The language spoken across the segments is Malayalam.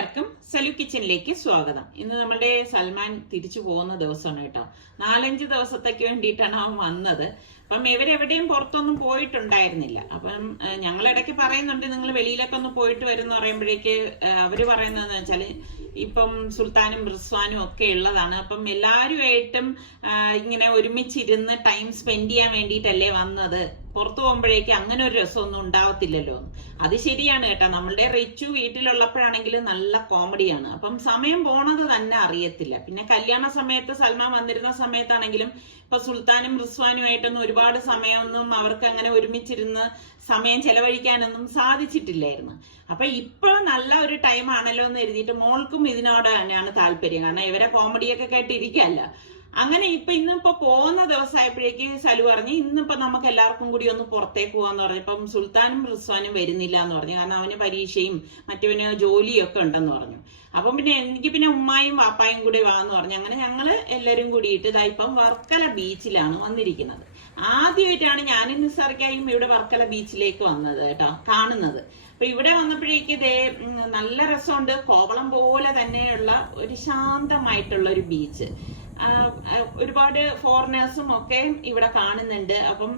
എല്ലാവർക്കും സലു കിച്ചനിലേക്ക് സ്വാഗതം. ഇന്ന് നമ്മുടെ സൽമാൻ തിരിച്ചു പോകുന്ന ദിവസമാണ് കേട്ടോ. 4-5 ദിവസത്തേക്ക് വേണ്ടിയിട്ടാണ് അവൻ വന്നത്. അപ്പം ഇവരെവിടെയും പുറത്തൊന്നും പോയിട്ടുണ്ടായിരുന്നില്ല. അപ്പം ഞങ്ങൾ ഇടയ്ക്ക് പറയുന്നുണ്ട് നിങ്ങൾ വെളിയിലൊക്കെ ഒന്ന് പോയിട്ട് വരുമെന്ന് പറയുമ്പോഴേക്ക് അവര് പറയുന്നതെന്ന് വെച്ചാൽ ഇപ്പം സുൽത്താനും റിസ്വാനും ഒക്കെ ഉള്ളതാണ്. അപ്പം എല്ലാവരുമായിട്ടും ഇങ്ങനെ ഒരുമിച്ചിരുന്ന് ടൈം സ്പെൻഡ് ചെയ്യാൻ വേണ്ടിയിട്ടല്ലേ വന്നത്. പുറത്തു പോകുമ്പോഴേക്ക് അങ്ങനെ ഒരു രസമൊന്നും ഉണ്ടാവത്തില്ലല്ലോ. അത് ശരിയാണ് കേട്ടോ. നമ്മളുടെ റിച്ചു വീട്ടിലുള്ളപ്പോഴാണെങ്കിൽ നല്ല കോമഡിയാണ്. അപ്പം സമയം പോണത് തന്നെ അറിയത്തില്ല. പിന്നെ കല്യാണ സമയത്ത് സൽമാൻ വന്നിരുന്ന സമയത്താണെങ്കിലും ഇപ്പൊ സുൽത്താനും റിസ്വാനുമായിട്ടൊന്നും ഒരുപാട് സമയമൊന്നും അവർക്ക് അങ്ങനെ ഒരുമിച്ചിരുന്ന് സമയം ചെലവഴിക്കാനൊന്നും സാധിച്ചിട്ടില്ലായിരുന്നു. അപ്പൊ ഇപ്പൊ നല്ല ഒരു ടൈം ആണല്ലോ എന്ന് എഴുതിയിട്ട് മോൾക്കും ഇതിനോട് തന്നെയാണ് താല്പര്യം. കാരണം ഇവരെ കോമഡിയൊക്കെ കേട്ടിരിക്കല്ല. അങ്ങനെ ഇന്നിപ്പോ പോകുന്ന ദിവസമായപ്പോഴേക്ക് സലു പറഞ്ഞു ഇന്നിപ്പോ നമുക്ക് എല്ലാവർക്കും കൂടി ഒന്ന് പുറത്തേക്ക് പോവാന്ന് പറഞ്ഞപ്പം സുൽത്താനും റിസ്വാനും വരുന്നില്ല എന്ന് പറഞ്ഞു. കാരണം അവന് പരീക്ഷയും മറ്റവന് ജോലിയും ഒക്കെ ഉണ്ടെന്ന് പറഞ്ഞു. അപ്പം പിന്നെ എനിക്ക് പിന്നെ ഉമ്മായും വാപ്പായും കൂടി വാന്ന് പറഞ്ഞു. അങ്ങനെ ഞങ്ങള് എല്ലാരും കൂടിയിട്ട് ഇപ്പം വർക്കല ബീച്ചിലാണ് വന്നിരിക്കുന്നത്. ആദ്യമായിട്ടാണ് ഞാനും നിസ്സാർക്കായും ഇവിടെ വർക്കല ബീച്ചിലേക്ക് വന്നത് കേട്ടോ, കാണുന്നത്. അപ്പൊ ഇവിടെ വന്നപ്പോഴേക്ക് നല്ല രസമുണ്ട്. കോവളം പോലെ തന്നെയുള്ള ഒരു ശാന്തമായിട്ടുള്ള ഒരു ബീച്ച്. ഒരുപാട് ഫോറിനേഴ്സും ഒക്കെ ഇവിടെ കാണുന്നുണ്ട്. അപ്പം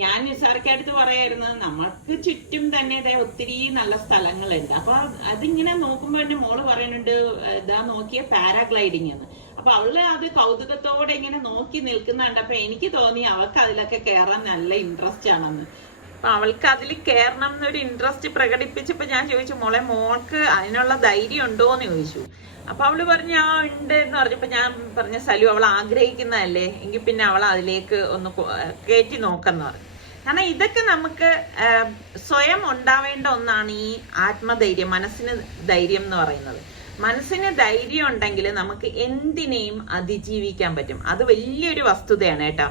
ഞാൻ നിസാർക്കടുത്ത് പറയായിരുന്നു നമ്മൾക്ക് ചുറ്റും തന്നെ ഒത്തിരി നല്ല സ്ഥലങ്ങളുണ്ട്. അപ്പൊ അതിങ്ങനെ നോക്കുമ്പോ എന്റെ മോള് പറയുന്നുണ്ട് ഇതാ നോക്കിയ പാരാഗ്ലൈഡിങ് എന്ന്. അപ്പൊ അവള് അത് കൗതുകത്തോടെ ഇങ്ങനെ നോക്കി നിൽക്കുന്നുണ്ട്. അപ്പൊ എനിക്ക് തോന്നി അവൾക്ക് അതിലൊക്കെ കയറാൻ നല്ല ഇൻട്രസ്റ്റ് ആണെന്ന്. അപ്പൊ അവൾക്ക് അതിൽ കയറണം എന്നൊരു ഇൻട്രസ്റ്റ് പ്രകടിപ്പിച്ചപ്പോ ഞാൻ ചോദിച്ചു മോൾക്ക് അതിനുള്ള ധൈര്യം ഉണ്ടോ എന്ന് ചോദിച്ചു. അപ്പൊ അവള് പറഞ്ഞു ഉണ്ട് എന്ന് പറഞ്ഞപ്പോ ഞാൻ പറഞ്ഞ സലു അവൾ ആഗ്രഹിക്കുന്നതല്ലേ, എങ്കിൽ പിന്നെ അവൾ അതിലേക്ക് ഒന്ന് കയറ്റി നോക്കെന്ന് പറഞ്ഞു. കാരണം ഇതൊക്കെ നമുക്ക് സ്വയം ഉണ്ടാവേണ്ട ഒന്നാണ് ഈ ആത്മധൈര്യം, മനസ്സിന് ധൈര്യം എന്ന് പറയുന്നത്. മനസ്സിന് ധൈര്യം ഉണ്ടെങ്കിൽ നമുക്ക് എന്തിനേയും അതിജീവിക്കാൻ പറ്റും. അത് വലിയൊരു വസ്തുതയാണ് കേട്ടോ.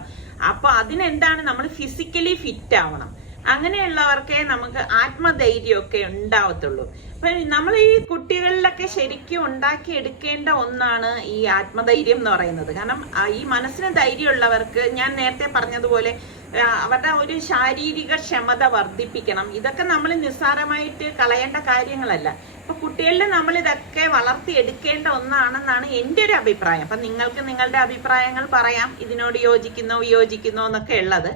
അപ്പൊ അതിനെന്താണ്, നമ്മൾ ഫിസിക്കലി ഫിറ്റ് ആവണം. അങ്ങനെയുള്ളവർക്കേ നമുക്ക് ആത്മധൈര്യമൊക്കെ ഉണ്ടാവത്തുള്ളൂ. അപ്പൊ നമ്മൾ ഈ കുട്ടികളിലൊക്കെ ശരിക്കും ഉണ്ടാക്കി എടുക്കേണ്ട ഒന്നാണ് ഈ ആത്മധൈര്യം എന്ന് പറയുന്നത്. കാരണം ഈ മനസ്സിന് ധൈര്യമുള്ളവർക്ക് ഞാൻ നേരത്തെ പറഞ്ഞതുപോലെ അവരുടെ ഒരു ശാരീരിക ക്ഷമത വർദ്ധിപ്പിക്കണം. ഇതൊക്കെ നമ്മൾ നിസ്സാരമായിട്ട് കളയേണ്ട കാര്യങ്ങളല്ല. അപ്പൊ കുട്ടികളിൽ നമ്മൾ ഇതൊക്കെ വളർത്തിയെടുക്കേണ്ട ഒന്നാണെന്നാണ് എൻ്റെ ഒരു അഭിപ്രായം. അപ്പൊ നിങ്ങൾക്ക് നിങ്ങളുടെ അഭിപ്രായങ്ങൾ പറയാം, ഇതിനോട് യോജിക്കുന്നോ വിയോജിക്കുന്നോ എന്നൊക്കെ ഉള്ളത്.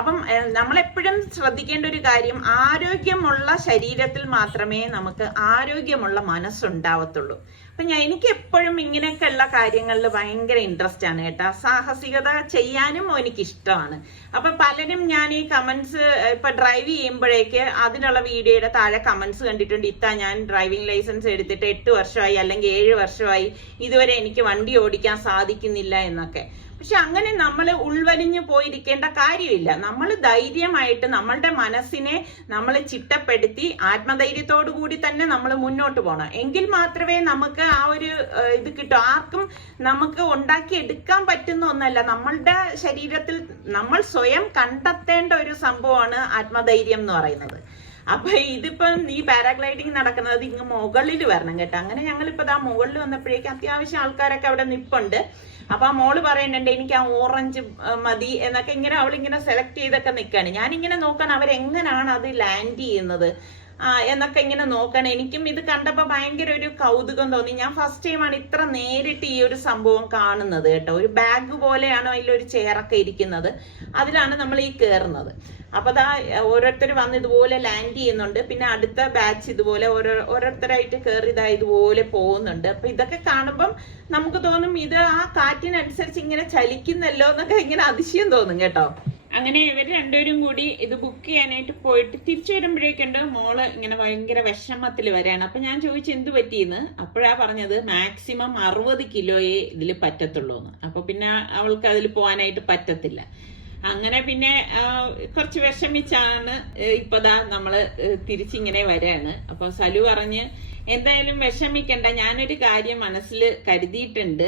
അപ്പം നമ്മളെപ്പോഴും ശ്രദ്ധിക്കേണ്ട ഒരു കാര്യം, ആരോഗ്യമുള്ള ശരീരത്തിൽ മാത്രമേ നമുക്ക് ആരോഗ്യമുള്ള മനസ്സുണ്ടാവത്തുള്ളൂ. അപ്പൊ എനിക്ക് എപ്പോഴും ഇങ്ങനെയൊക്കെ ഉള്ള കാര്യങ്ങളിൽ ഭയങ്കര ഇൻട്രസ്റ്റ് ആണ് കേട്ടോ. സാഹസികത ചെയ്യാനും എനിക്കിഷ്ടമാണ്. അപ്പൊ പലരും ഞാൻ ഈ കമന്റ്സ് ഇപ്പൊ ഡ്രൈവ് ചെയ്യുമ്പോഴേക്ക് അതിനുള്ള വീഡിയോയുടെ താഴെ കമന്റ്സ് കണ്ടിട്ടുണ്ട്. ഞാൻ ഡ്രൈവിംഗ് ലൈസൻസ് എടുത്തിട്ട് 8 വർഷമായി അല്ലെങ്കിൽ 7 വർഷമായി, ഇതുവരെ എനിക്ക് വണ്ടി ഓടിക്കാൻ സാധിക്കുന്നില്ല എന്നൊക്കെ. പക്ഷെ അങ്ങനെ നമ്മൾ ഉൾവലിഞ്ഞു പോയിരിക്കേണ്ട കാര്യമില്ല. നമ്മൾ ധൈര്യമായിട്ട് നമ്മളുടെ മനസ്സിനെ നമ്മൾ ചിട്ടപ്പെടുത്തി ആത്മധൈര്യത്തോടു കൂടി തന്നെ നമ്മൾ മുന്നോട്ട് പോകണം. എങ്കിൽ മാത്രമേ നമുക്ക് ആ ഒരു ഇത് കിട്ടൂ. ആർക്കും നമുക്ക് ഉണ്ടാക്കി എടുക്കാൻ പറ്റുന്ന ഒന്നല്ല. നമ്മളുടെ ശരീരത്തിൽ നമ്മൾ സ്വയം കണ്ടെത്തേണ്ട ഒരു സംഭവമാണ് ആത്മധൈര്യം എന്ന് പറയുന്നത്. അപ്പൊ ഇതിപ്പം ഈ പാരാഗ്ലൈഡിങ് നടക്കുന്നത് ഇങ്ങ് മുകളിൽ വരണം കേട്ടോ. അങ്ങനെ ഞങ്ങളിപ്പോ മുകളിൽ വന്നപ്പോഴേക്കും അത്യാവശ്യം ആൾക്കാരൊക്കെ അവിടെ നിപ്പുണ്ട്. അപ്പൊ ആ മോള് പറയുന്നുണ്ട് എനിക്ക് ആ ഓറഞ്ച് മതി എന്നൊക്കെ. ഇങ്ങനെ അവളിങ്ങനെ സെലക്ട് ചെയ്തൊക്കെ നിൽക്കാണ്. ഞാനിങ്ങനെ നോക്കാൻ അവരെങ്ങനാണ് അത് ലാൻഡ് ചെയ്യുന്നത് എന്നൊക്കെ ഇങ്ങനെ നോക്കണം. എനിക്കും ഇത് കണ്ടപ്പോ ഭയങ്കര ഒരു കൗതുകം തോന്നി. ഞാൻ ഫസ്റ്റ് ടൈമാണ് ഇത്ര നേരിട്ട് ഈ ഒരു സംഭവം കാണുന്നത് കേട്ടോ. ഒരു ബാഗ് പോലെയാണ് അതിലൊരു ചെയറൊക്കെ ഇരിക്കുന്നത്, അതിലാണ് നമ്മൾ ഈ കയറുന്നത്. അപ്പൊ ഓരോരുത്തർ വന്ന് ഇതുപോലെ ലാൻഡ് ചെയ്യുന്നുണ്ട്. പിന്നെ അടുത്ത ബാച്ച് ഇതുപോലെ ഓരോരുത്തരായിട്ട് കയറി ഇതുപോലെ പോകുന്നുണ്ട്. അപ്പൊ ഇതൊക്കെ കാണുമ്പം നമുക്ക് തോന്നും ഇത് ആ കാറ്റിനനുസരിച്ച് ഇങ്ങനെ ചലിക്കുന്നല്ലോ എന്നൊക്കെ ഇങ്ങനെ അതിശയം തോന്നും കേട്ടോ. അങ്ങനെ ഇവർ രണ്ടുപേരും കൂടി ഇത് ബുക്ക് ചെയ്യാനായിട്ട് പോയിട്ട് തിരിച്ചു വരുമ്പോഴേക്കുണ്ട് മോള് ഇങ്ങനെ ഭയങ്കര വിഷമത്തിൽ വരാണ്. അപ്പൊ ഞാൻ ചോദിച്ചു എന്ത് പറ്റിയെന്ന്. അപ്പോഴാ പറഞ്ഞത് മാക്സിമം 60 കിലോയെ ഇതിൽ പറ്റത്തുള്ളൂ എന്ന്. അപ്പൊ പിന്നെ അവൾക്ക് അതിൽ പോകാനായിട്ട് പറ്റത്തില്ല. അങ്ങനെ പിന്നെ കുറച്ച് വിഷമിച്ചാണ് ഇപ്പതാ നമ്മള് തിരിച്ചിങ്ങനെ വരാണ്. അപ്പൊ സലു പറഞ്ഞ് എന്തായാലും വിഷമിക്കണ്ട, ഞാനൊരു കാര്യം മനസ്സിൽ കരുതിയിട്ടുണ്ട്.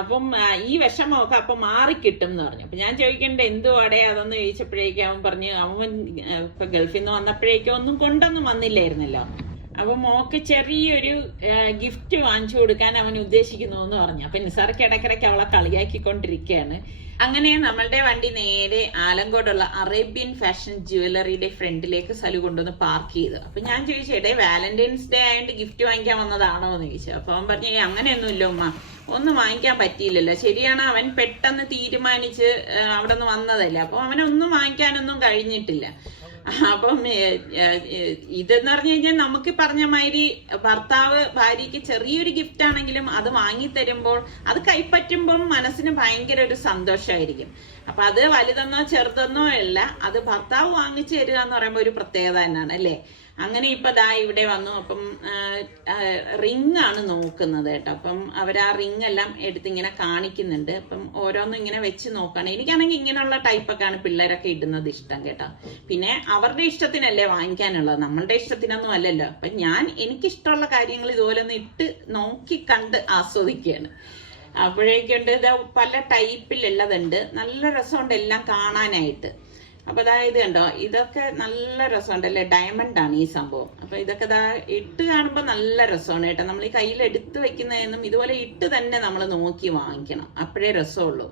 അപ്പം ഈ വിഷമമൊക്കെ അപ്പൊ മാറിക്കിട്ടും എന്ന് പറഞ്ഞു. അപ്പൊ ഞാൻ ചോദിക്കണ്ട എന്തുവാടെ അതൊന്ന് ചോദിച്ചപ്പോഴേക്കും അവൻ പറഞ്ഞു അവൻ ഇപ്പൊ ഗൾഫിൽ നിന്ന് വന്നപ്പോഴേക്കും ഒന്നും കൊണ്ടൊന്നും വന്നില്ലായിരുന്നല്ലോ. അപ്പൊ മോക്ക് ചെറിയൊരു ഗിഫ്റ്റ് വാങ്ങിച്ചു കൊടുക്കാൻ അവൻ ഉദ്ദേശിക്കുന്നു എന്ന് പറഞ്ഞു. അപ്പൊ നിസാർക്ക് ഇടയ്ക്കിടയ്ക്ക് അവളെ കളിയാക്കിക്കൊണ്ടിരിക്കുകയാണ്. അങ്ങനെ നമ്മളുടെ വണ്ടി നേരെ ആലങ്കോടുള്ള അറേബ്യൻ ഫാഷൻ ജുവലറിയുടെ ഫ്രണ്ടിലേക്ക് സലു കൊണ്ടുവന്ന് പാർക്ക് ചെയ്തു. അപ്പൊ ഞാൻ ചോദിച്ചേ, വാലന്റൈൻസ് ഡേ ആയതുകൊണ്ട് ഗിഫ്റ്റ് വാങ്ങിക്കാൻ വന്നതാണോ എന്ന് ചോദിച്ചു. അപ്പൊ അവൻ പറഞ്ഞു, അങ്ങനെയൊന്നുമില്ല ഉമ്മ, ഒന്നും വാങ്ങിക്കാൻ പറ്റിയില്ലല്ലോ. ശരിയാണ്, അവൻ പെട്ടെന്ന് തീരുമാനിച്ച് അവിടെ നിന്ന് വന്നതല്ലേ, അപ്പൊ അവനൊന്നും വാങ്ങിക്കാനൊന്നും കഴിഞ്ഞിട്ടില്ല. അപ്പം ഇതെന്ന് പറഞ്ഞു കഴിഞ്ഞാൽ നമുക്ക് പറഞ്ഞ മാതിരി ഭർത്താവ് ഭാര്യയ്ക്ക് ചെറിയൊരു ഗിഫ്റ്റ് ആണെങ്കിലും അത് വാങ്ങിത്തരുമ്പോൾ അത് കൈപ്പറ്റുമ്പോൾ മനസ്സിന് ഭയങ്കര ഒരു സന്തോഷമായിരിക്കും. അപ്പൊ അത് വലുതെന്നോ ചെറുതെന്നോ അല്ല, അത് ഭർത്താവ് വാങ്ങിച്ചു തരിക എന്ന് പറയുമ്പോൾ ഒരു പ്രത്യേകത തന്നെയാണ് അല്ലേ. അങ്ങനെ ഇപ്പൊ ദാ ഇവിടെ വന്നു. അപ്പം റിംഗ് ആണ് നോക്കുന്നത് കേട്ടോ. അപ്പം അവർ ആ റിംഗ് എല്ലാം എടുത്തിങ്ങനെ കാണിക്കുന്നുണ്ട്. അപ്പം ഓരോന്നും ഇങ്ങനെ വെച്ച് നോക്കണം. എനിക്കാണെങ്കിൽ ഇങ്ങനെയുള്ള ടൈപ്പൊക്കെയാണ് പിള്ളേരൊക്കെ ഇടുന്നത് ഇഷ്ടം കേട്ടോ. പിന്നെ അവരുടെ ഇഷ്ടത്തിനല്ലേ വാങ്ങിക്കാനുള്ളത്, നമ്മളുടെ ഇഷ്ടത്തിനൊന്നും അല്ലല്ലോ. അപ്പൊ എനിക്കിഷ്ടമുള്ള കാര്യങ്ങൾ ഇതുപോലെ ഒന്ന് ഇട്ട് നോക്കി കണ്ട് ആസ്വദിക്കുകയാണ്. അപ്പോഴേക്കുണ്ട് ഇത് പല ടൈപ്പിലുള്ളതുണ്ട്. നല്ല രസമുണ്ട് എല്ലാം കാണാനായിട്ട്. അപ്പൊ അതായത് കണ്ടോ, ഇതൊക്കെ നല്ല രസമുണ്ടല്ലേ, ഡയമണ്ട് ആണ് ഈ സംഭവം. അപ്പൊ ഇതൊക്കെ ഇട്ട് കാണുമ്പോ നല്ല രസമാണ് കേട്ടോ. നമ്മൾ ഈ കയ്യിൽ എടുത്ത് വെക്കുന്നതെന്നും ഇതുപോലെ ഇട്ട് തന്നെ നമ്മൾ നോക്കി വാങ്ങിക്കണം, അപ്പോഴേ രസമുള്ളൂ.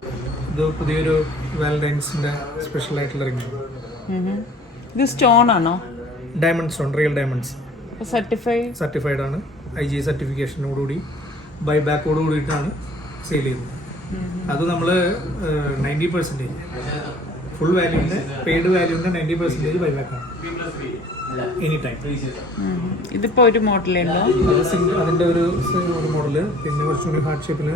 ഇത് പുതിയൊരു വാലന്റൈൻസിന്റെ സ്പെഷ്യൽ ആയിട്ടുള്ള റിംഗ്. ഇത് സ്റ്റോൺ ആണോ? Diamond stone, real diamonds, certified ആണ്. IG സർട്ടിഫിക്കേഷനോടുകൂടി ബൈബാക്കോട് കൂടിയിട്ടാണ് സെയിൽ ചെയ്യുന്നത്. അത് നമ്മള് 90% ഫുൾ വാല്യൂവിന്റെ പെയ്ഡ് വാല്യൂവിന്റെ 90% ബൈബാക്ക് ആണ് എനി ടൈം. ഇതിപ്പോ ഒരു മോഡലുണ്ടോ? അതിന്റെ ഒരു മോഡല്, പിന്നെ കുറച്ചുകൂടി ഹാർട്ട് ഷേപ്പില്,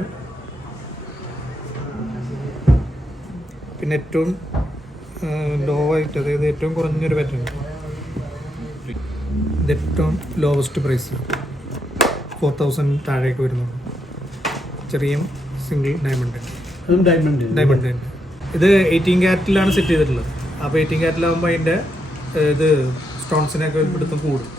പിന്നെ ഏറ്റവും ലോ ആയിട്ട്, അതായത് ഏറ്റവും കുറഞ്ഞൊരു പാറ്റേൺ, ഇത് ഏറ്റവും ലോവസ്റ്റ് പ്രൈസ് 4000 താഴേക്ക് വരുന്നു. ചെറിയ സിംഗിൾ ഡയമണ്ട് ഡയമണ്ട് ഇത് 18 ക്യാരറ്റിലാണ് സെറ്റ് ചെയ്തിട്ടുള്ളത്. അപ്പോൾ 18 ക്യാരറ്റിലാകുമ്പോൾ അതിൻ്റെ ഇത് സ്റ്റോൺസിനൊക്കെ പിടുത്തം കൂടും.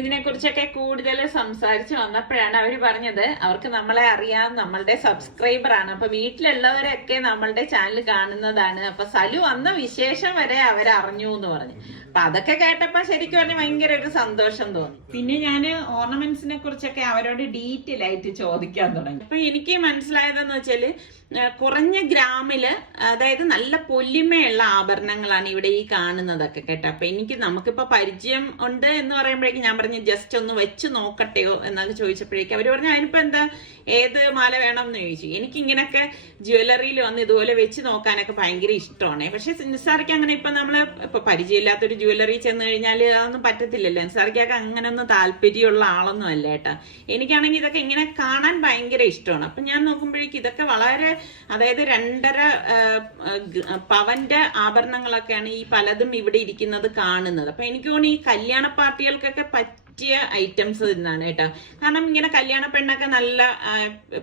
ഇതിനെ കുറിച്ചൊക്കെ കൂടുതൽ സംസാരിച്ച് വന്നപ്പോഴാണ് അവർ പറഞ്ഞത് അവർക്ക് നമ്മളെ അറിയാം, നമ്മളുടെ സബ്സ്ക്രൈബർ ആണ്. അപ്പൊ വീട്ടിലുള്ളവരൊക്കെ നമ്മളുടെ ചാനൽ കാണുന്നതാണ്. അപ്പൊ സലു വന്ന വിശേഷം വരെ അവരറിഞ്ഞു എന്ന് പറഞ്ഞു. അപ്പൊ അതൊക്കെ കേട്ടപ്പോ ശരിക്കും പറഞ്ഞാൽ ഭയങ്കര ഒരു സന്തോഷം തോന്നി. പിന്നെ ഞാൻ ഓർണമെന്റ്സിനെ കുറിച്ചൊക്കെ അവരോട് ഡീറ്റെയിൽ ആയിട്ട് ചോദിക്കാൻ തുടങ്ങി. അപ്പൊ എനിക്ക് മനസ്സിലായതെന്ന് വെച്ചാല് കുറഞ്ഞ ഗ്രാമില്, അതായത് നല്ല പൊലിമയുള്ള ആഭരണങ്ങളാണ് ഇവിടെ ഈ കാണുന്നതൊക്കെ കേട്ടോ. അപ്പൊ നമുക്കിപ്പോ പരിചയം ഉണ്ട് എന്ന് പറയുമ്പോഴേക്കും ഞാൻ പറഞ്ഞു ജസ്റ്റ് ഒന്ന് വെച്ച് നോക്കട്ടെയോ എന്നൊക്കെ ചോദിച്ചപ്പോഴേക്കും അവര് പറഞ്ഞു അതിനിപ്പോ എന്താ, ഏത് മാല വേണം എന്ന് ചോദിച്ചു. എനിക്കിങ്ങനൊക്കെ ജ്വല്ലറിയിൽ വന്ന് ഇതുപോലെ വെച്ച് നോക്കാനൊക്കെ ഭയങ്കര ഇഷ്ടമാണ്. പക്ഷെ നിസാർക്ക് അങ്ങനെ ഇപ്പൊ നമ്മള് ഇപ്പൊ പരിചയമില്ലാത്തൊരു ജ്വല്ലറി ചെന്ന് കഴിഞ്ഞാൽ അതൊന്നും പറ്റത്തില്ലല്ലോ. നിസാർക്കൊക്കെ അങ്ങനെ ഒന്നും താല്പര്യമുള്ള ആളൊന്നും അല്ല കേട്ടാ. എനിക്കാണെങ്കിൽ ഇതൊക്കെ ഇങ്ങനെ കാണാൻ ഭയങ്കര ഇഷ്ടമാണ്. അപ്പൊ ഞാൻ നോക്കുമ്പോഴേക്കും ഇതൊക്കെ വളരെ, അതായത് 2.5 പവന്റെ ആഭരണങ്ങളൊക്കെയാണ് ഈ പലതും ഇവിടെ ഇരിക്കുന്നത് കാണുന്നത്. അപ്പൊ എനിക്ക് തോന്നുന്നു ഈ കല്യാണ പാർട്ടികൾക്കൊക്കെ പറ്റിയ ഐറ്റംസ് തന്നെയാണ് കേട്ടോ. കാരണം ഇങ്ങനെ കല്യാണ പെണ്ണൊക്കെ നല്ല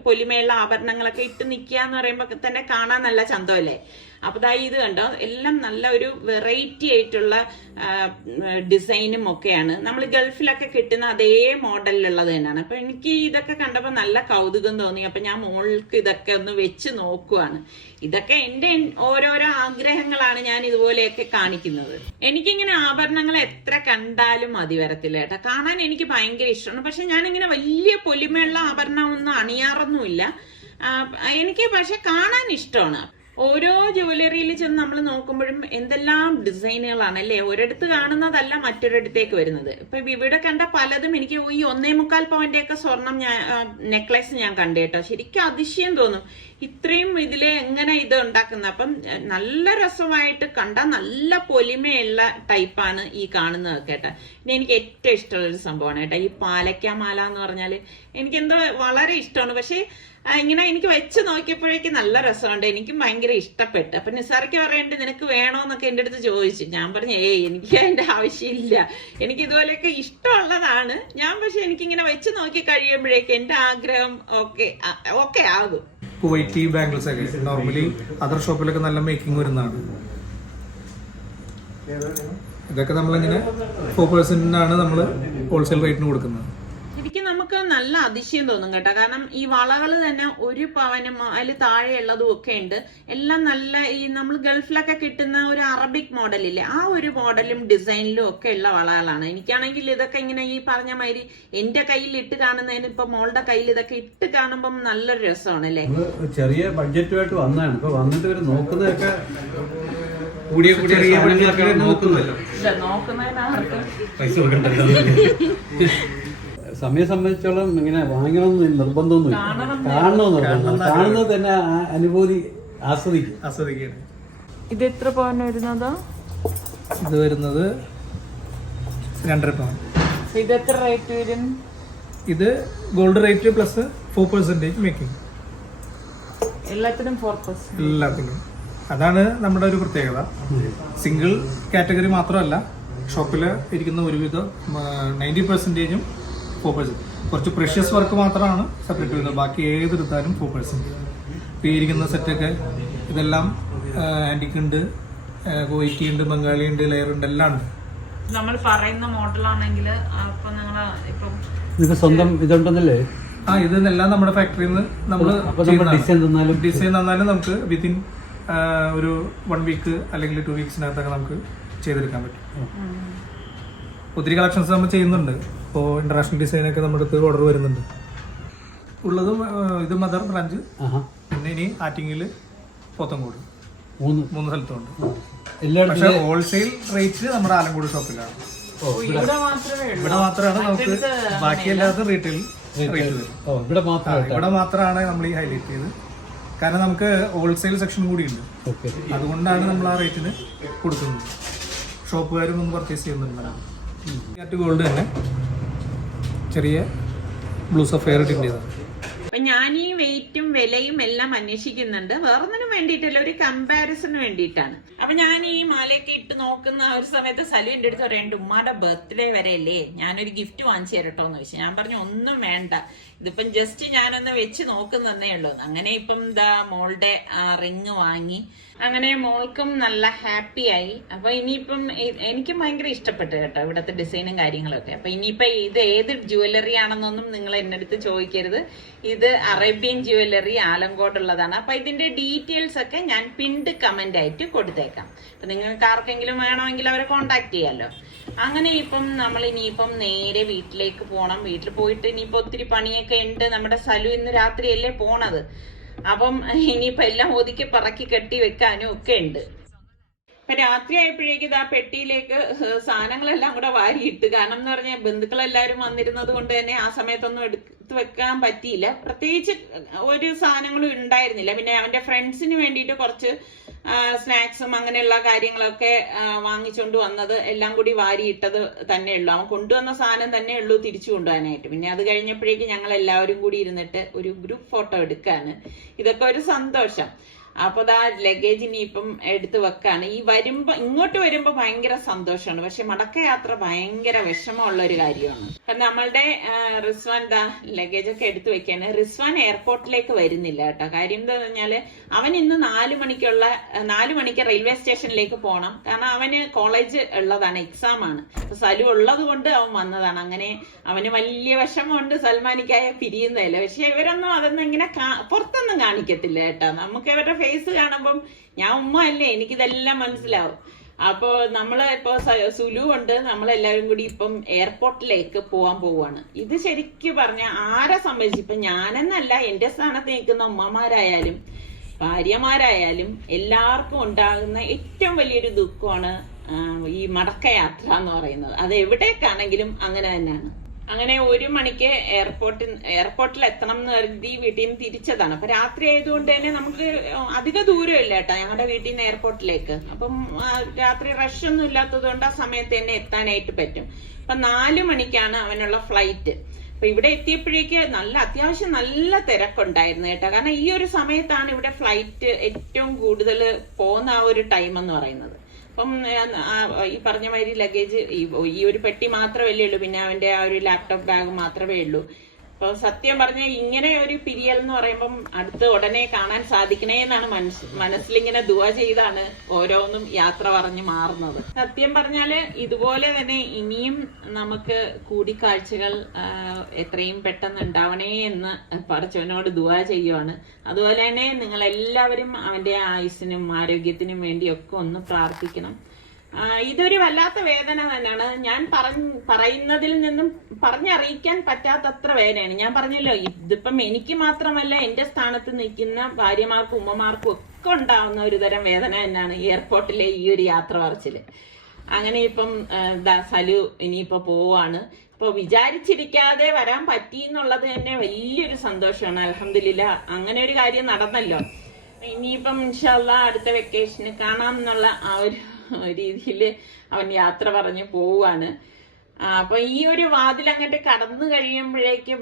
പൊലിമയുള്ള ആഭരണങ്ങളൊക്കെ ഇട്ട് നിൽക്കുക എന്ന് പറയുമ്പോ തന്നെ കാണാൻ നല്ല ചന്തമല്ലേ. അപ്പൊ ഇത് കണ്ടോ, എല്ലാം നല്ല ഒരു വെറൈറ്റി ആയിട്ടുള്ള ഡിസൈനും ഒക്കെയാണ്. നമ്മൾ ഗൾഫിലൊക്കെ കിട്ടുന്ന അതേ മോഡലിലുള്ളത് തന്നെയാണ്. അപ്പൊ എനിക്ക് ഇതൊക്കെ കണ്ടപ്പോൾ നല്ല കൗതുകം തോന്നി. അപ്പൊ ഞാൻ മോൾക്ക് ഇതൊക്കെ ഒന്ന് വെച്ച് നോക്കുവാണ്. ഇതൊക്കെ എന്റെ ഓരോരോ ആഗ്രഹങ്ങളാണ് ഞാൻ ഇതുപോലെയൊക്കെ കാണിക്കുന്നത്. എനിക്കിങ്ങനെ ആഭരണങ്ങൾ എത്ര കണ്ടാലും മതി വരത്തില്ല കേട്ടോ. കാണാൻ എനിക്ക് ഭയങ്കര ഇഷ്ടമാണ്. പക്ഷെ ഞാനിങ്ങനെ വലിയ പൊലിമയുള്ള ആഭരണം ഒന്നും അണിയാറൊന്നുമില്ല എനിക്ക്. പക്ഷെ കാണാൻ ഇഷ്ടമാണ്. ഓരോ ജ്വല്ലറിയിൽ ചെന്ന് നമ്മൾ നോക്കുമ്പോഴും എന്തെല്ലാം ഡിസൈനുകളാണ് അല്ലേ. ഒരിടത്ത് കാണുന്നതല്ല മറ്റൊരിടത്തേക്ക് വരുന്നത്. ഇപ്പൊ ഇവിടെ കണ്ട പലതും എനിക്ക് ഈ 1.25 പവന്റെ ഒക്കെ സ്വർണം നെക്ലേസ് ഞാൻ കണ്ടു കേട്ടോ. ശരിക്കും അതിശയം തോന്നും, ഇത്രയും ഇതിലെ എങ്ങനെ ഇത് ഉണ്ടാക്കുന്നത്. അപ്പം നല്ല രസമായിട്ട് കണ്ട നല്ല പൊലിമയുള്ള ടൈപ്പാണ് ഈ കാണുന്നത് കേട്ടോ. പിന്നെ എനിക്ക് ഏറ്റവും ഇഷ്ടമുള്ളൊരു സംഭവമാണ് കേട്ടോ ഈ പാലക്കാമാല എന്ന് പറഞ്ഞാല്. എനിക്കെന്തോ വളരെ ഇഷ്ടമാണ്. പക്ഷെ ഇങ്ങനെ എനിക്ക് വെച്ച് നോക്കിയപ്പോഴേക്കും നല്ല രസമുണ്ട്, എനിക്കും ഭയങ്കര ഇഷ്ടപ്പെട്ടു. അപ്പൊ നിസാർക്ക് പറയേണ്ടത് നിനക്ക് വേണോന്നൊക്കെ എൻ്റെ അടുത്ത് ചോദിച്ചു. ഞാൻ പറഞ്ഞു എനിക്ക് അതിന്റെ ആവശ്യമില്ല, എനിക്ക് ഇതുപോലെയൊക്കെ ഇഷ്ടമുള്ളതാണ് ഞാൻ. പക്ഷെ എനിക്കിങ്ങനെ വെച്ച് നോക്കി കഴിയുമ്പോഴേക്കും എന്റെ ആഗ്രഹം ഓക്കെ ആകും. കുവൈറ്റി ബാംഗിൾസ് ഒക്കെ നോർമലി അതർ ഷോപ്പിലൊക്കെ നല്ല മേക്കിംഗ് വരുന്നതാണ്. ഇതൊക്കെ നമ്മളിങ്ങനെ 4% നമ്മൾ ഹോൾസെയിൽ റേറ്റിന് കൊടുക്കുന്നത്. ശരിക്കും നമുക്ക് നല്ല അതിശയം തോന്നും കേട്ടോ. കാരണം ഈ വളകൾ തന്നെ 1 പവനും അതിൽ താഴെയുള്ളതും ഒക്കെ ഉണ്ട്. എല്ലാം നല്ല ഈ നമ്മൾ ഗൾഫിലൊക്കെ കിട്ടുന്ന ഒരു അറബിക് മോഡലില്ലേ, ആ ഒരു മോഡലും ഡിസൈനിലും ഒക്കെ ഉള്ള വളകളാണ്. എനിക്കാണെങ്കിൽ ഇതൊക്കെ ഇങ്ങനെ ഈ പറഞ്ഞ മാതിരി എന്റെ കയ്യിൽ ഇട്ട് കാണുന്നതിന് ഇപ്പൊ മോളുടെ കയ്യിൽ ഇതൊക്കെ ഇട്ട് കാണുമ്പോൾ നല്ലൊരു രസമാണ് അല്ലേ. ചെറിയ ബഡ്ജറ്റുമായിട്ട് വന്നതാണ്. ഇപ്പൊ വന്നിട്ട് ഇവര് നോക്കുന്നതൊക്കെ കൂടിയ നോക്കുന്നതിനകത്ത് പൈസ കൊടുക്കണ്ടല്ലോ. സമയം സംബന്ധിച്ചോളം ഇങ്ങനെ വാങ്ങണമെന്ന് നിർബന്ധമൊന്നുമില്ല, കാണുന്നത് തന്നെ അനുഭൂതി ആസ്വദിക്കും. ഇത് എത്ര പവൻ വരുന്നതോ? ഇത് വരുന്നത് 2.5 പവൻ. ഇത് എത്ര റേറ്റ് വരും? ഇത് ഗോൾഡ് റേറ്റ് പ്ലസ് 4% മേക്കിംഗ്. എല്ലാത്തിനും 4%? എല്ലാത്തിനും. അതാണ് നമ്മുടെ ഒരു പ്രത്യേകത. സിംഗിൾ കാറ്റഗറി മാത്രമല്ല, ഷോപ്പിൽ ഇരിക്കുന്ന ഒരുവിധം 90%-ഉം 4%. കുറച്ച് പ്രഷ്യസ് വർക്ക് മാത്രമാണ് സെപ്പറേറ്റ് വരുന്നത്. ബാക്കി ഏതെടുത്താലും 4%. ഇപ്പോൾ ഈ ഇരിക്കുന്ന സെറ്റൊക്കെ ഇതെല്ലാം ആൻറ്റിക് ഉണ്ട്, കോയിറ്റി ഉണ്ട്, ബംഗാളി ഉണ്ട്, ലെയർ ഉണ്ട്, എല്ലാം ഉണ്ട്. നമ്മൾ പറയുന്ന മോഡലാണെങ്കിൽ ഇപ്പൊ സ്വന്തം ഇതുണ്ടെന്നല്ലേ? ഇതെല്ലാം നമ്മുടെ ഫാക്ടറിയിൽ നിന്ന് നമ്മൾ ഡിസൈൻ തന്നാലും നമുക്ക് വിത്തിൻ ഒരു 1 വീക്ക് അല്ലെങ്കിൽ 2 വീക്സിനകത്തൊക്കെ നമുക്ക് ചെയ്തെടുക്കാൻ പറ്റും. ഒത്തിരി കളക്ഷൻസ് നമ്മൾ ചെയ്യുന്നുണ്ട്. ഇപ്പോൾ ഇന്റർനാഷണൽ ഡിസൈനൊക്കെ നമ്മുടെ അടുത്ത് ഓർഡർ വരുന്നുണ്ട്. ഉള്ളതും ഇത് മദർ ബ്രാഞ്ച്, പിന്നെ ഇനി ആറ്റിങ്ങിൽ, പോത്തങ്കോട്, 3 സ്ഥലത്തുണ്ട്. പക്ഷേ ഹോൾസെയിൽ റേറ്റ് നമ്മുടെ ആലങ്കോട് ഷോപ്പിലാണ്. ഇവിടെ മാത്രമാണ് നമുക്ക്, ബാക്കി എല്ലാത്തും റീറ്റെയിൽ റേറ്റ് വരും. ഇവിടെ മാത്രമാണ് നമ്മൾ ഈ ഹൈലൈറ്റ് ചെയ്ത്. കാരണം നമുക്ക് ഹോൾസെയിൽ സെക്ഷൻ കൂടിയുണ്ട്, അതുകൊണ്ടാണ് നമ്മൾ ആ റേറ്റിന് കൊടുക്കുന്നത്. ഷോപ്പുകാരും ഒന്ന് പർച്ചേസ് ചെയ്യുന്നുണ്ട്. ഗോൾഡ് തന്നെ ചെറിയ ബ്ലൂ സഫയർ ഇട്ടിൻ്റെതാണ്. അപ്പൊ ഞാൻ ഈ വെയിറ്റും വിലയും എല്ലാം അന്വേഷിക്കുന്നുണ്ട്. വേറൊന്നിനും വേണ്ടിയിട്ടല്ല, ഒരു കമ്പാരിസണിന് വേണ്ടിയിട്ടാണ്. അപ്പൊ ഞാൻ ഈ മാലയൊക്കെ ഇട്ട് നോക്കുന്ന ഒരു സമയത്ത് സലു എൻ്റെ അടുത്ത് പറയുന്നുണ്ട്, ഉമ്മാടെ ബർത്ത്ഡേ വരെ അല്ലേ, ഞാനൊരു ഗിഫ്റ്റ് വാങ്ങിച്ചു തരട്ടോ എന്ന് ചോദിച്ചു. ഞാൻ പറഞ്ഞു ഒന്നും വേണ്ട, ഇതിപ്പം ജസ്റ്റ് ഞാനൊന്ന് വെച്ച് നോക്കുന്നതേ ഉള്ളൂ. അങ്ങനെ ഇപ്പം മോളുടെ റിങ് വാങ്ങി, അങ്ങനെ മോൾക്കും നല്ല ഹാപ്പി ആയി. അപ്പൊ ഇനിയിപ്പം എനിക്കും ഭയങ്കര ഇഷ്ടപ്പെട്ടു കേട്ടോ ഇവിടുത്തെ ഡിസൈനും കാര്യങ്ങളൊക്കെ. അപ്പൊ ഇനിയിപ്പൊ ഇത് ഏത് ജ്വല്ലറി ആണെന്നൊന്നും നിങ്ങൾ എന്റെ അടുത്ത് ചോദിക്കരുത്. ഇത് അറേബ്യൻ ജ്വല്ലറി ആലങ്കോടുള്ളതാണ്. അപ്പൊ ഇതിന്റെ ഡീറ്റെയിൽസ് ഒക്കെ ഞാൻ പിൻഡ് കമന്റ് ആയിട്ട് കൊടുത്തേക്കാം. അപ്പൊ നിങ്ങൾക്ക് ആർക്കെങ്കിലും വേണമെങ്കിൽ അവരെ കോണ്ടാക്ട് ചെയ്യാമല്ലോ. അങ്ങനെ ഇപ്പം നമ്മൾ ഇനിയിപ്പം നേരെ വീട്ടിലേക്ക് പോകണം. വീട്ടിൽ പോയിട്ട് ഇനിയിപ്പോ ഒത്തിരി പണിയൊക്കെ ഉണ്ട്. നമ്മുടെ സലു ഇന്ന് രാത്രിയല്ലേ പോണത്. അപ്പം ഇനിയിപ്പോ എല്ലാം ഒതുക്കി പറക്കി കെട്ടി വെക്കാനും ഒക്കെ ഉണ്ട്. ഇപ്പൊ രാത്രി ആയപ്പോഴേക്കും ആ പെട്ടിയിലേക്ക് സാധനങ്ങളെല്ലാം കൂടെ വാരിയിട്ട്, കാരണം എന്ന് പറഞ്ഞാൽ ബന്ധുക്കളെല്ലാരും വന്നിരുന്നത് കൊണ്ട് തന്നെ ആ സമയത്തൊന്നും എടുത്ത് വെക്കാൻ പറ്റിയില്ല. പ്രത്യേകിച്ച് ഒരു സാധനങ്ങളും ഉണ്ടായിരുന്നില്ല. പിന്നെ അവന്റെ ഫ്രണ്ട്സിന് വേണ്ടിയിട്ട് കുറച്ച് സ്നാക്സും അങ്ങനെയുള്ള കാര്യങ്ങളൊക്കെ വാങ്ങിച്ചുകൊണ്ട് വന്നത് എല്ലാം കൂടി വാരിയിട്ടത് തന്നെ ഉള്ളു. അവൻ കൊണ്ടുവന്ന സാധനം തന്നെ ഉള്ളൂ തിരിച്ചു കൊണ്ടുപോകാനായിട്ട്. പിന്നെ അത് കഴിഞ്ഞപ്പോഴേക്കും ഞങ്ങൾ എല്ലാവരും കൂടി ഇരുന്നിട്ട് ഒരു ഗ്രൂപ്പ് ഫോട്ടോ എടുക്കാണ്. ഇതൊക്കെ ഒരു സന്തോഷം. അപ്പൊ ലഗേജ് ഇനിയിപ്പം എടുത്ത് വെക്കാണ്. ഇങ്ങോട്ട് വരുമ്പോ ഭയങ്കര സന്തോഷമാണ്, പക്ഷെ മടക്കയാത്ര ഭയങ്കര വിഷമമുള്ള ഒരു കാര്യമാണ്. അപ്പൊ നമ്മളുടെ റിസ്വാൻ ലഗേജ് ഒക്കെ എടുത്തു വെക്കാണ്. റിസ്വാൻ എയർപോർട്ടിലേക്ക് വരുന്നില്ല കേട്ടോ. കാര്യം എന്താ പറഞ്ഞാല് അവൻ ഇന്ന് 4 മണിക്ക് റെയിൽവേ സ്റ്റേഷനിലേക്ക് പോകണം. കാരണം അവന് കോളേജ് ഉള്ളതാണ്, എക്സാം ആണ്. സലു ഉള്ളത് കൊണ്ട് അവൻ വന്നതാണ്. അങ്ങനെ അവന് വലിയ വിഷമമുണ്ട് സൽമാനിക്കായ പിരിയുന്നതല്ലേ. പക്ഷെ ഇവരൊന്നും അതൊന്നും ഇങ്ങനെ പുറത്തൊന്നും കാണിക്കത്തില്ല കേട്ടോ. നമുക്ക് ഇവരുടെ ഫേസ് കാണുമ്പം ഞാൻ ഉമ്മ അല്ലേ, എനിക്കിതെല്ലാം മനസ്സിലാവും. അപ്പൊ നമ്മള് ഇപ്പൊ സുലു ഉണ്ട്, നമ്മളെല്ലാവരും കൂടി ഇപ്പം എയർപോർട്ടിലേക്ക് പോവാണ്. ഇത് ശരിക്കും പറഞ്ഞ ആരെ സംബന്ധിച്ച്, ഇപ്പൊ ഞാനെന്നല്ല, എന്റെ സ്ഥാനത്ത് നിൽക്കുന്ന ഉമ്മമാരായാലും ഭാര്യമാരായാലും എല്ലാവർക്കും ഉണ്ടാകുന്ന ഏറ്റവും വലിയൊരു ദുഃഖമാണ് ഈ മടക്കയാത്ര എന്ന് പറയുന്നത്. അത് എവിടേക്കാണെങ്കിലും അങ്ങനെ തന്നെയാണ്. അങ്ങനെ 1 മണിക്ക് എയർപോർട്ടിൽ എത്തണം എന്ന് കരുതി വീട്ടിൽ നിന്ന് തിരിച്ചതാണ്. അപ്പൊ രാത്രി ആയതുകൊണ്ട് തന്നെ നമുക്ക് അധിക ദൂരമില്ല കേട്ടോ ഞങ്ങളുടെ വീട്ടിൽ നിന്ന് എയർപോർട്ടിലേക്ക്. അപ്പം രാത്രി റഷ് ഒന്നും ഇല്ലാത്തത് കൊണ്ട് ആ സമയത്ത് തന്നെ എത്താനായിട്ട് പറ്റും. അപ്പൊ 4 മണിക്കാണ് അവനുള്ള ഫ്ലൈറ്റ്. അപ്പൊ ഇവിടെ എത്തിയപ്പോഴേക്ക് അത്യാവശ്യം നല്ല തിരക്കുണ്ടായിരുന്നു കേട്ടോ. കാരണം ഈ ഒരു സമയത്താണ് ഇവിടെ ഫ്ലൈറ്റ് ഏറ്റവും കൂടുതൽ പോകുന്ന ആ ഒരു ടൈം എന്ന് പറയുന്നത്. അപ്പം ഈ പറഞ്ഞ മാതിരി ലഗേജ് ഈ ഒരു പെട്ടി മാത്രമല്ലേ ഉള്ളൂ. പിന്നെ അവന്റെ ആ ഒരു ലാപ്ടോപ്പ് ബാഗ് മാത്രമേ ഉള്ളൂ. അപ്പൊ സത്യം പറഞ്ഞ ഇങ്ങനെ ഒരു പിരിയൽ എന്ന് പറയുമ്പം അടുത്ത് ഉടനെ കാണാൻ സാധിക്കണേ എന്നാണ് മനസ്സിലിങ്ങനെ ദുആ ചെയ്താണ് ഓരോന്നും യാത്ര പറഞ്ഞ് മാറുന്നത്. സത്യം പറഞ്ഞാല് ഇതുപോലെ തന്നെ ഇനിയും നമുക്ക് കൂടിക്കാഴ്ചകൾ എത്രയും പെട്ടെന്ന് ഉണ്ടാവണേ എന്ന് പടച്ചവനോട് ദുആ ചെയ്യുവാണ്. അതുപോലെ തന്നെ നിങ്ങൾ എല്ലാവരും അവന്റെ ആയുസ്സിനും ആരോഗ്യത്തിനും വേണ്ടിയൊക്കെ ഒന്ന് പ്രാർത്ഥിക്കണം. ഇതൊരു വല്ലാത്ത വേദന തന്നെയാണ്. ഞാൻ പറയുന്നതിൽ നിന്നും പറഞ്ഞറിയിക്കാൻ പറ്റാത്തത്ര വേദനയാണ്. ഞാൻ പറഞ്ഞല്ലോ, ഇതിപ്പം എനിക്ക് മാത്രമല്ല എന്റെ സ്ഥാനത്ത് നിൽക്കുന്ന ഭാര്യമാർക്കും ഉമ്മമാർക്കും ഒക്കെ ഉണ്ടാവുന്ന ഒരു തരം വേദന തന്നെയാണ് എയർപോർട്ടിലെ ഈ ഒരു യാത്ര പറച്ചില്. അങ്ങനെ ഇപ്പം സലു ഇനിയിപ്പോ പോവാണ്. ഇപ്പൊ വിചാരിച്ചിരിക്കാതെ വരാൻ പറ്റി എന്നുള്ളത് തന്നെ വലിയൊരു സന്തോഷമാണ്. അൽഹംദുലില്ലാ, അങ്ങനെ ഒരു കാര്യം നടന്നല്ലോ. ഇനിയിപ്പം ഇൻഷാ അല്ലാഹ് അടുത്ത വെക്കേഷന് കാണാം എന്നുള്ള ആ ഒരു രീതിയില് അവൻ യാത്ര പറഞ്ഞ് പോവാണ്. അപ്പൊ ഈ ഒരു വാതിൽ അങ്ങോട്ട് കടന്നു കഴിയുമ്പോഴേക്ക്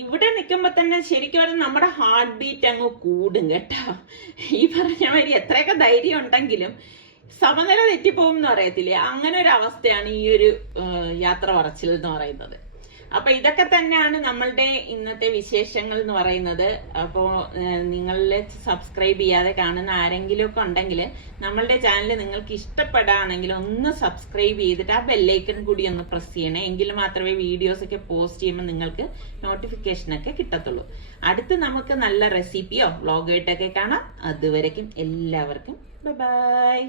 ഇവിടെ നിൽക്കുമ്പോ തന്നെ ശരിക്കും പറഞ്ഞാൽ നമ്മുടെ ഹാർട്ട് ബീറ്റ് അങ്ങ് കൂടും കേട്ടോ. ഈ പറഞ്ഞ മാതിരി എത്രയൊക്കെ ധൈര്യം ഉണ്ടെങ്കിലും സമനില തെറ്റിപ്പോകും എന്ന് പറയത്തില്ലേ, അങ്ങനെ ഒരു അവസ്ഥയാണ് ഈ ഒരു യാത്ര പറച്ചിൽ എന്ന് പറയുന്നത്. അപ്പൊ ഇതൊക്കെ തന്നെയാണ് നമ്മളുടെ ഇന്നത്തെ വിശേഷങ്ങൾ എന്ന് പറയുന്നത്. അപ്പോ നിങ്ങളില് സബ്സ്ക്രൈബ് ചെയ്യാതെ കാണുന്ന ആരെങ്കിലും ഒക്കെ ഉണ്ടെങ്കിൽ നമ്മളുടെ ചാനൽ നിങ്ങൾക്ക് ഇഷ്ടപ്പെടാണെങ്കിൽ ഒന്ന് സബ്സ്ക്രൈബ് ചെയ്തിട്ട് ആ ബെല്ലൈക്കൺ കൂടി ഒന്ന് പ്രസ് ചെയ്യണേ. എങ്കിൽ മാത്രമേ വീഡിയോസ് ഒക്കെ പോസ്റ്റ് ചെയ്യുമ്പോൾ നിങ്ങൾക്ക് നോട്ടിഫിക്കേഷൻ ഒക്കെ കിട്ടത്തുള്ളൂ. അടുത്ത് നമുക്ക് നല്ല റെസിപ്പിയോ വ്ളോഗായിട്ടൊക്കെ കാണാം. അതുവരയ്ക്കും എല്ലാവർക്കും ബൈ.